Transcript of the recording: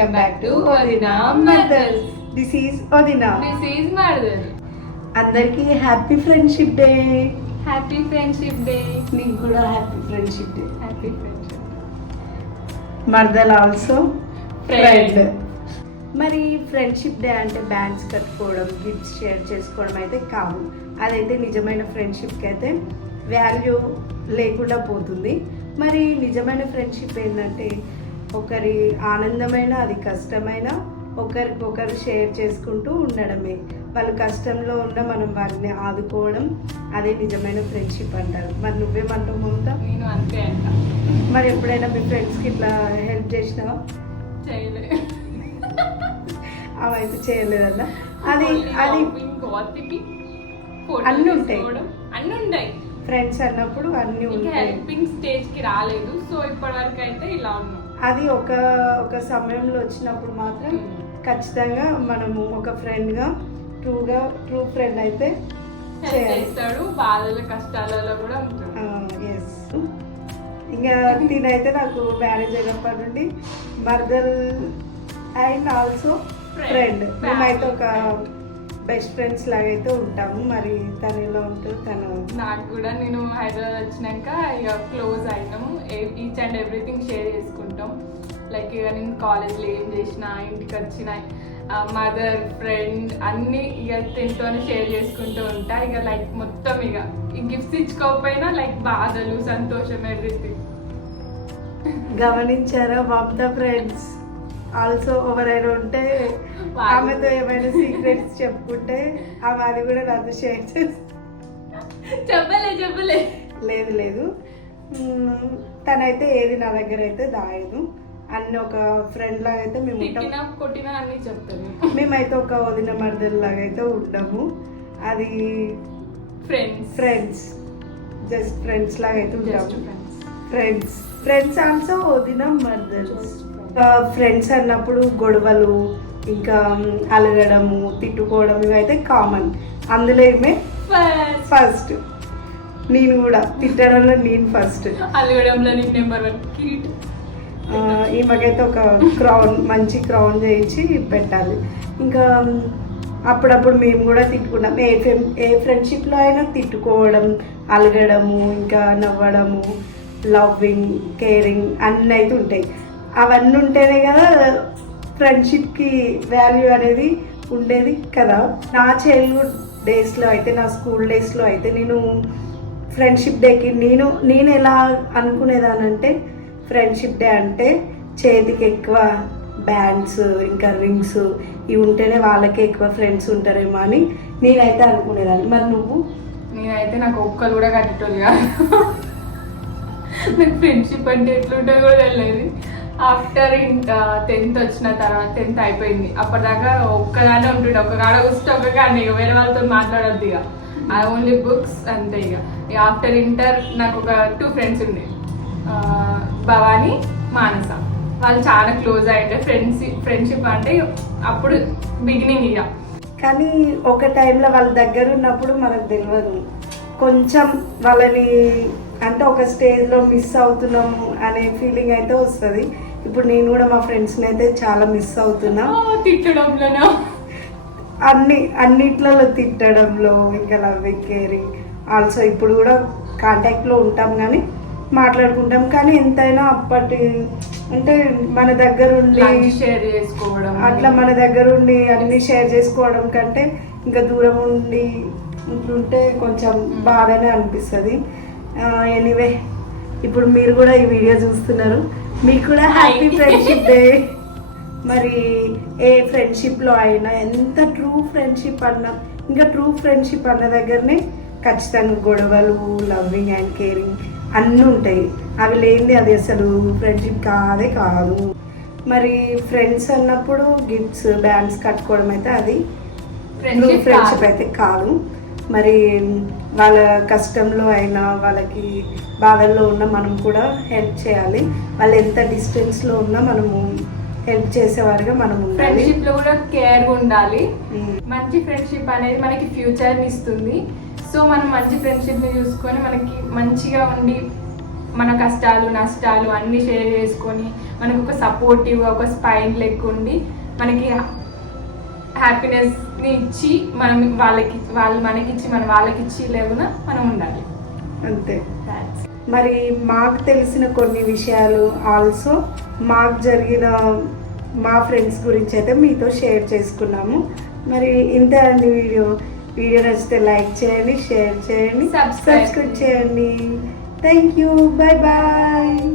Welcome back to mothers this is ఒదినా this is mother అందరికీ happy friendship day happy friendship day నీకు కూడా happy friendship day happy friendship మర్దల్ also. Friend మరి friendship day అంటే bands కట్టుకోవడం gifts share చేసుకోవడం అయితే కాదు. అదైతే నిజమైన ఫ్రెండ్షిప్కి అయితే వాల్యూ లేకుండా పోతుంది. మరి నిజమైన ఫ్రెండ్షిప్ ఏంటంటే ఒకరి ఆనందమైన అది కష్టమైన ఒకరికొకరు షేర్ చేసుకుంటూ ఉండడమే. వాళ్ళు కష్టంలో ఉన్న మనం వారిని ఆదుకోవడం అదే నిజమైన ఫ్రెండ్షిప్ అంటారు. మరి నువ్వేమంటావు మమత? నేను అంతే అంట. మరి ఎప్పుడైనా మీ ఫ్రెండ్స్కి ఇట్లా హెల్ప్ చేసినావా? చేయలే. అవైతే చేయలేదన్న. అది అది అన్నీ ఉంటాయి. అన్ని ఉంటాయి ఫ్రెండ్స్ అన్నప్పుడు అన్నీ హెల్పింగ్ స్టేజ్కి రాలేదు. సో ఇప్పటి వరకు అయితే ఇలా ఉన్నాం. అది ఒక ఒక సమయంలో వచ్చినప్పుడు మాత్రం ఖచ్చితంగా మనము ఒక ఫ్రెండ్గా ట్రూగా ట్రూ ఫ్రెండ్ అయితే చేస్తాడు. బాధల కష్టాలలో కూడా ఎస్ ఇంకా తినైతే నాకు మ్యారేజ్ అయినప్పటి నుండి మర్దల్ అండ్ ఆల్సో. ఫ్రెండ్ మేమైతే ఒక బెస్ట్ ఫ్రెండ్స్ లాగైతే ఉంటాము. మరి తను ఎలా ఉంటుందో? తను నాకు కూడా నేను హైదరాబాద్ వచ్చినాక ఇక క్లోజ్ అయినాం ఈచ్ అండ్ ఎవ్రీథింగ్ షేర్ చేసుకుంటాం. లైక్ ఇక నేను కాలేజ్లో ఏం చేసిన ఇంటికి వచ్చిన మదర్ ఫ్రెండ్ అన్నీ ఇక తింటూనే షేర్ చేసుకుంటూ ఉంటా. ఇక లైక్ మొత్తం ఇక. ఈ గిఫ్ట్స్ ఇచ్చుకోకపోయినా లైక్ బాధలు సంతోషం ఎవ్రీథింగ్ గమనించారా? మమతా ఫ్రెండ్స్ ఆల్సో ఎవరైనా ఉంటే ఆమెతో ఏమైనా సీక్రెట్స్ చెప్పుకుంటే ఆమె అది కూడా నాతో షేర్ చేస్తుంది చెప్పలే చెప్పలే. లేదు లేదు. తనైతే ఏది నా దగ్గర అయితే దాయదు. అన్ని ఒక ఫ్రెండ్ లాగా అయితే మేము కొట్టినా అన్నీ చెప్తాను మేమైతే ఒక వదిన మరదల లాగా అయితే ఉంటాము అది ఫ్రెండ్స్ ఫ్రెండ్స్ జస్ట్ ఫ్రెండ్స్ లాగా అయితే ఉంటాము. ఫ్రెండ్స్ ఫ్రెండ్స్ ఆల్సో వదిన మర్దల్స్ ఫ్రెండ్స్ అన్నప్పుడు గొడవలు ఇంకా అలగడము తిట్టుకోవడం ఇవైతే కామన్ అందులో ఏమే ఫస్ట్ నేను కూడా. తిట్టడంలో నేను ఫస్ట్ అలగడంలో నేను నెంబర్ వన్ కిరీట్ ఈమెకైతే ఒక క్రౌన్ మంచి క్రౌన్ చేయించి పెట్టాలి. ఇంకా అప్పుడప్పుడు మేము కూడా తిట్టుకున్నాం. ఏ ఫ్రెండ్ ఏ ఫ్రెండ్షిప్లో అయినా తిట్టుకోవడం అలగడము ఇంకా నవ్వడము లవ్వింగ్ కేరింగ్ అన్నీ అయితే ఉంటాయి అవన్నీ ఉంటేనే కదా ఫ్రెండ్షిప్కి వాల్యూ అనేది ఉండేది కదా. నా చైల్డ్హుడ్ డేస్లో అయితే నా స్కూల్ డేస్లో అయితే నేను ఫ్రెండ్షిప్ డేకి నేను నేను ఎలా అనుకునేదానంటే ఫ్రెండ్షిప్ డే అంటే చేతికి ఎక్కువ బ్యాండ్స్ ఇంకా రింగ్స్ ఇవి ఉంటేనే వాళ్ళకే ఎక్కువ ఫ్రెండ్స్ ఉంటారేమో అని నేనైతే అనుకునేదాన్ని. మరి నువ్వు? నేనైతే నాకు ఒక్కరు కూడా కట్టేటోళ్ళు కాదు. నాకు ఫ్రెండ్షిప్ అంటే ఎట్లుంటుందో కూడా తెలియదు. ఆఫ్టర్ ఇంకా టెన్త్ వచ్చిన తర్వాత టెన్త్ అయిపోయింది. అప్పటిదాకా ఒక్కదానే ఉంటుండే. ఒక కాడ కూర్చుంటే ఒక కాడ ఇక వేరే వాళ్ళతో మాట్లాడద్దు ఇక. ఐ ఓన్లీ బుక్స్ అంతే ఇక. ఇక ఆఫ్టర్ ఇంటర్ నాకు ఒక టూ ఫ్రెండ్స్ ఉండే. భవానీ మానస. వాళ్ళు చాలా క్లోజ్ అయ్యిండే. ఫ్రెండ్షిప్ ఫ్రెండ్షిప్ అంటే అప్పుడు బిగినింగ్ ఇక. కానీ ఒక టైంలో వాళ్ళ దగ్గర ఉన్నప్పుడు మనకు తెలియదు కొంచెం వాళ్ళని అంటే ఒక స్టేజ్లో మిస్ అవుతున్నాము అనే ఫీలింగ్ అయితే వస్తుంది. ఇప్పుడు నేను కూడా మా ఫ్రెండ్స్ని అయితే చాలా మిస్ అవుతున్నా. ఆ, తిట్టడంలోనో? అన్ని అన్నిట్లలో తిట్టడంలో ఇంకా లవ్ కేరింగ్ ఆల్సో ఇప్పుడు కూడా కాంటాక్ట్లో ఉంటాం కానీ మాట్లాడుకుంటాం. కానీ ఎంతైనా అప్పటి అంటే మన దగ్గర ఉండి షేర్ చేసుకోవడం. అట్లా మన దగ్గర ఉండి అన్ని షేర్ చేసుకోవడం కంటే ఇంకా దూరం ఉండి ఉంటుంటే కొంచెం బాధనే అనిపిస్తుంది. ఎనీవే ఇప్పుడు మీరు కూడా ఈ వీడియో చూస్తున్నారు. మీకు కూడా హ్యాపీ. ఫ్రెండ్షిప్ డే మరి ఏ ఫ్రెండ్షిప్లో అయినా ఎంత ట్రూ ఫ్రెండ్షిప్ అన్నా ఇంకా ట్రూ ఫ్రెండ్షిప్ అన్న దగ్గరనే ఖచ్చితంగా గొడవలు లవ్వింగ్ అండ్ కేరింగ్ అన్నీ ఉంటాయి. అవి లేనిది అది అసలు ఫ్రెండ్షిప్ కాదే కాదు. మరి ఫ్రెండ్స్ అన్నప్పుడు గిఫ్ట్స్ బ్యాండ్స్ కట్టుకోవడం అయితే అది ఫ్రెండ్షిప్. అయితే కాదు. మరి వాళ్ళ కష్టంలో అయినా వాళ్ళకి బాధల్లో ఉన్న మనం కూడా హెల్ప్ చేయాలి. వాళ్ళు ఎంత డిస్టెన్స్లో ఉన్నా మనము హెల్ప్ చేసేవారుగా మనం ఉండాలి. ఫ్రెండ్షిప్లో కూడా కేర్ ఉండాలి. మంచి ఫ్రెండ్షిప్ అనేది మనకి ఫ్యూచర్ ఇస్తుంది. సో మనం మంచి ఫ్రెండ్షిప్ని చూసుకొని మనకి మంచిగా ఉండి మన కష్టాలు నష్టాలు అన్ని షేర్ చేసుకొని మనకు ఒక సపోర్టివ్ ఒక స్పైన్ లెక్క ఉండి మనకి హ్యాపీనెస్ని ఇచ్చి మనం వాళ్ళకి వాళ్ళు మనకిచ్చి మనం వాళ్ళకి ఇచ్చి లేవున మనం ఉండాలి. అంతే. మరి మాకు తెలిసిన కొన్ని విషయాలు ఆల్సో మాకు జరిగిన మా ఫ్రెండ్స్ గురించి అయితే మీతో షేర్ చేసుకున్నాము. మరి ఇంతే అండి వీడియో. వీడియో నచ్చితే లైక్ చేయండి షేర్ చేయండి సబ్స్క్రైబ్ చేయండి. Thank you bye bye